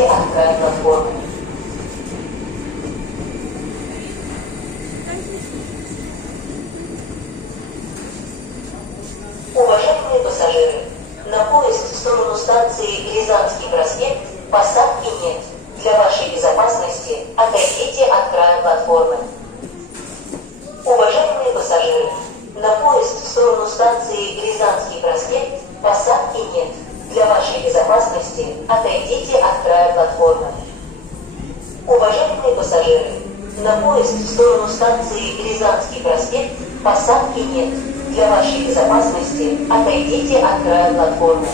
Отойдите от края платформы. Уважаемые пассажиры, на поезд в сторону станции Рязанский проспект посадки нет. Для вашей безопасности отойдите от края платформы. Уважаемые пассажиры, на поезд в сторону станции Рязанский проспект посадки нет. Для вашей безопасности отойдите от края платформы. Уважаемые пассажиры, на поезд в сторону станции Рязанский проспект посадки нет. Для вашей безопасности отойдите от края платформы.